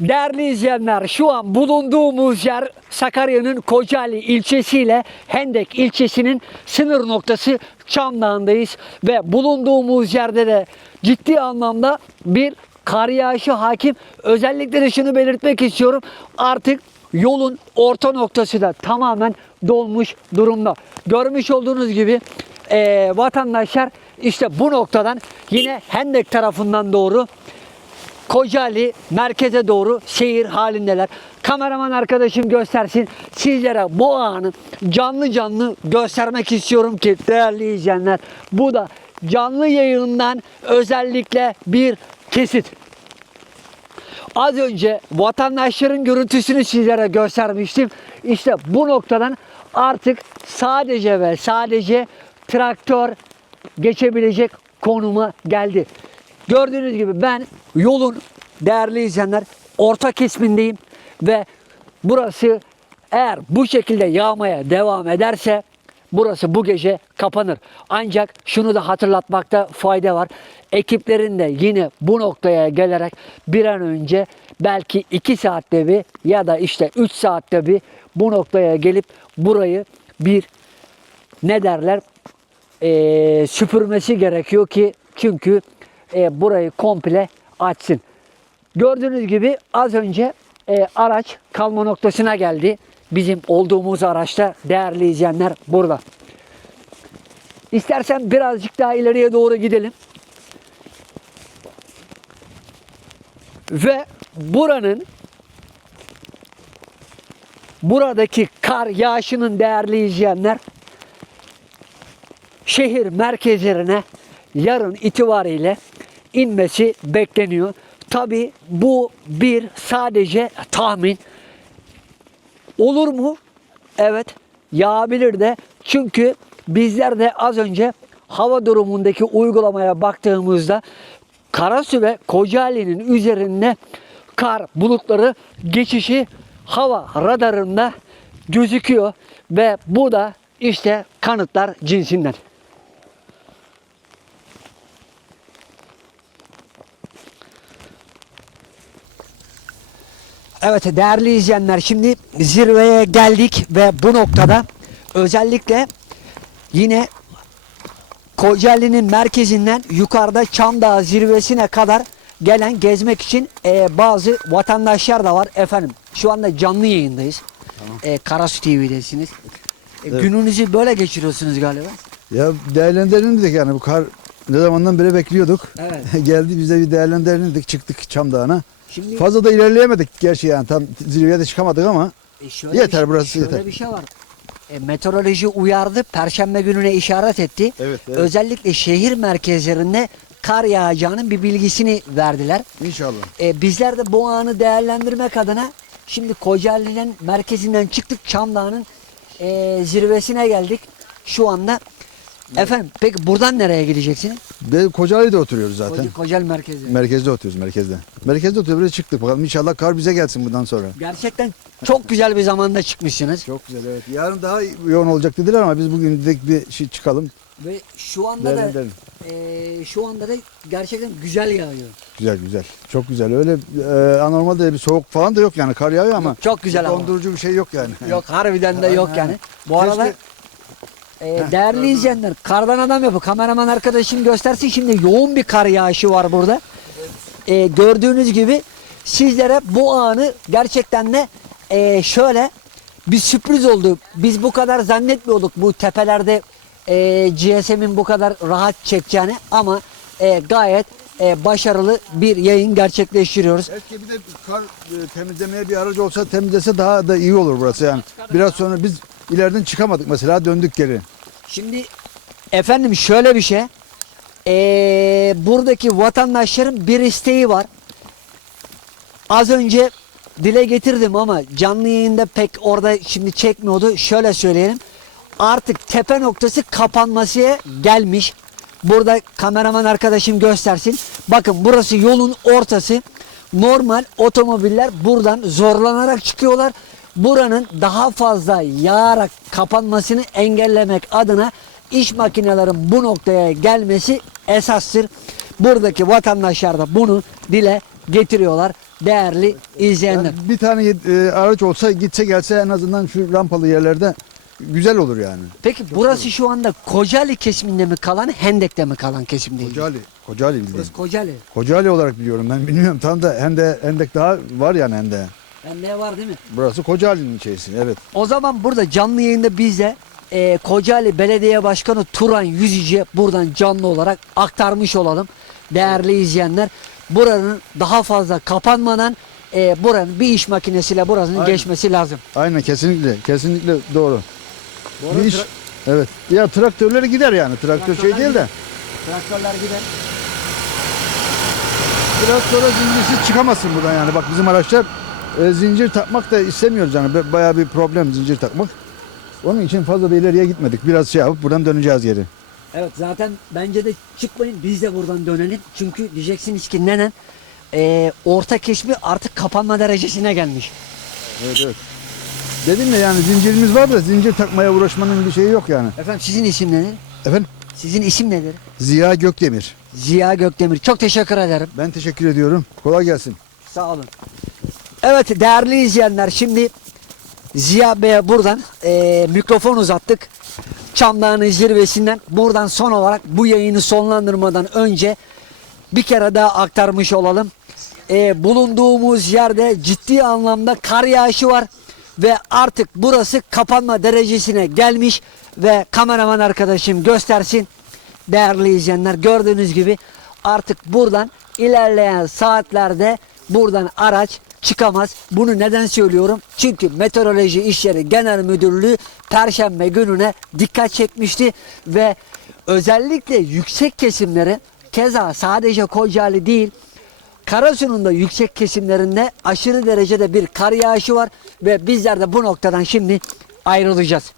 Değerli izleyenler şu an bulunduğumuz yer Sakarya'nın Kocaeli ilçesiyle Hendek ilçesinin sınır noktası Çamdağ'ındayız. Ve bulunduğumuz yerde de ciddi anlamda bir kar yağışı hakim. Özellikle de şunu belirtmek istiyorum. Artık yolun orta noktası da tamamen dolmuş durumda. Görmüş olduğunuz gibi eee, vatandaşlar işte bu noktadan yine Hendek tarafından doğru Kocaeli merkeze doğru seyir halindeler. Kameraman arkadaşım göstersin. Sizlere bu anı canlı canlı göstermek istiyorum ki değerli izleyenler. Bu da canlı yayından özellikle bir kesit. Az önce vatandaşların görüntüsünü sizlere göstermiştim. İşte bu noktadan artık sadece ve sadece traktör geçebilecek konuma geldi. Gördüğünüz gibi ben yolun değerli izleyenler orta kesmindeyim ve burası eğer bu şekilde yağmaya devam ederse burası bu gece kapanır. Ancak şunu da hatırlatmakta fayda var. Ekiplerin de yine bu noktaya gelerek bir an önce belki 2 saatte bir ya da işte 3 saatte bir bu noktaya gelip burayı bir ne derler eee, süpürmesi gerekiyor ki çünkü eee, burayı komple açsın. Gördüğünüz gibi az önce eee, araç kalma noktasına geldi. Bizim olduğumuz araçta değerli izleyenler burada. İstersen birazcık daha ileriye doğru gidelim. Ve buranın buradaki kar yağışının değerli izleyenler şehir merkezlerine yarın itibariyle inmesi bekleniyor. Tabi bu bir sadece tahmin. Olur mu? Evet yağabilir de. Çünkü bizler de az önce hava durumundaki uygulamaya baktığımızda Karasu ve Kocaeli'nin üzerinde kar bulutları geçişi hava radarında gözüküyor ve bu da işte kanıtlar cinsinden. Evet değerli izleyenler şimdi zirveye geldik ve bu noktada özellikle yine Kocaeli'nin merkezinden yukarıda Çamdağ zirvesine kadar gelen gezmek için e, bazı vatandaşlar da var efendim. Şu anda canlı yayındayız. E, Karasu TV'desiniz. E, Gününüzü böyle geçiriyorsunuz galiba. Ya değerlendirelim dedik yani bu kar ne zamandan beri bekliyorduk. Evet. Geldi biz de bir değerlendirelim dedik çıktık Çam Dağı'na. Şimdi Fazla da ilerleyemedik gerçi yani tam zirveye de çıkamadık ama E şöyle Yeter, bir, burası şöyle yeter. bir şey var. E, meteoroloji uyardı. Perşembe gününe işaret etti. Evet, evet. Özellikle şehir merkezlerinde kar yağacağının bir bilgisini verdiler. inşallah. E, bizler de bu anı değerlendirmek adına şimdi Kocaeli'nin merkezinden çıktık. Çamdağ'ın e, zirvesine geldik. Şu anda. Efendim peki buradan nereye gideceksiniz? Ve Kocaeli'de oturuyoruz zaten. Koca, Kocaeli merkezi. Merkezde oturuyoruz merkezde. Merkezde oturuyoruz buraya çıktık bakalım inşallah kar bize gelsin bundan sonra. Gerçekten çok güzel bir zamanda çıkmışsınız. Çok güzel evet. Yarın daha yoğun olacak dediler ama biz bugün dedik bir şey çıkalım. Ve şu anda da Değerlendirelim. e, şu anda da gerçekten güzel yağıyor. Güzel güzel. Çok güzel. Öyle e, anormal de bir soğuk falan da yok yani kar yağıyor ama Çok güzel ama. dondurucu bir şey yok yani. Yok harbiden de yok yani. Bu arada Keşke- e, değerli izleyenler kardan adam yapı. Kameraman arkadaşım göstersin şimdi yoğun bir kar yağışı var burada. E, gördüğünüz gibi sizlere bu anı gerçekten de e, şöyle bir sürpriz oldu. Biz bu kadar zannetmiyorduk bu tepelerde e, GSM'in bu kadar rahat çekeceğini ama e, gayet e, başarılı bir yayın gerçekleştiriyoruz. Keşke bir de kar e, temizlemeye bir aracı olsa temizlese daha da iyi olur burası yani. Biraz sonra biz ileriden çıkamadık mesela döndük geri. Şimdi efendim şöyle bir şey. Ee, buradaki vatandaşların bir isteği var. Az önce dile getirdim ama canlı yayında pek orada şimdi çekmiyordu. Şöyle söyleyelim. Artık tepe noktası kapanmasıya gelmiş. Burada kameraman arkadaşım göstersin. Bakın burası yolun ortası. Normal otomobiller buradan zorlanarak çıkıyorlar. Buranın daha fazla yağarak kapanmasını engellemek adına iş makinelerin bu noktaya gelmesi esastır. Buradaki vatandaşlar da bunu dile getiriyorlar. değerli izleyenler. Yani bir tane e, araç olsa gitse gelse en azından şu rampalı yerlerde güzel olur yani. Peki burası şu anda Kocaeli kesiminde mi kalan, Hendek'te mi kalan kesimdeyiz? Kocaeli, Kocaeli bildiğin. Burası Kocaeli. Kocaeli olarak biliyorum ben bilmiyorum tam da Hende, Hendek daha var yani Hende. Hendek'e var değil mi? Burası Kocaeli'nin şeysi evet. O zaman burada canlı yayında bize e, Kocaeli Belediye Başkanı Turan Yüzüce buradan canlı olarak aktarmış olalım. Değerli izleyenler buranın daha fazla kapanmadan e, buranın bir iş makinesiyle burasının Aynen. geçmesi lazım. Aynen kesinlikle kesinlikle doğru. Doğru Bir iş, evet. Ya traktörler gider yani. Traktör şey değil de. Traktörler gider. Biraz sonra zincirsiz çıkamazsın buradan yani. Bak bizim araçlar e, zincir takmak da istemiyoruz yani. Ba- Bayağı bir problem zincir takmak. Onun için fazla da ileriye gitmedik. Biraz şey yapıp buradan döneceğiz geri. Evet zaten bence de çıkmayın biz de buradan dönelim. Çünkü diyeceksiniz ki neden? E, orta keşmi artık kapanma derecesine gelmiş. Evet evet. Dedim ya yani zincirimiz var da zincir takmaya uğraşmanın bir şeyi yok yani. Efendim sizin isim nedir? Efendim? Sizin isim nedir? Ziya Gökdemir. Ziya Gökdemir. Çok teşekkür ederim. Ben teşekkür ediyorum. Kolay gelsin. Sağ olun. Evet değerli izleyenler şimdi Ziya Bey'e buradan eee, mikrofon uzattık. Çamdağ'ın zirvesinden buradan son olarak bu yayını sonlandırmadan önce bir kere daha aktarmış olalım. Eee, bulunduğumuz yerde ciddi anlamda kar yağışı var ve artık burası kapanma derecesine gelmiş ve kameraman arkadaşım göstersin. Değerli izleyenler gördüğünüz gibi artık buradan ilerleyen saatlerde buradan araç çıkamaz. Bunu neden söylüyorum? Çünkü Meteoroloji İşleri Genel Müdürlüğü Perşembe gününe dikkat çekmişti ve özellikle yüksek kesimleri keza sadece Kocaeli değil Karasu'nun da yüksek kesimlerinde aşırı derecede bir kar yağışı var ve bizler de bu noktadan şimdi ayrılacağız.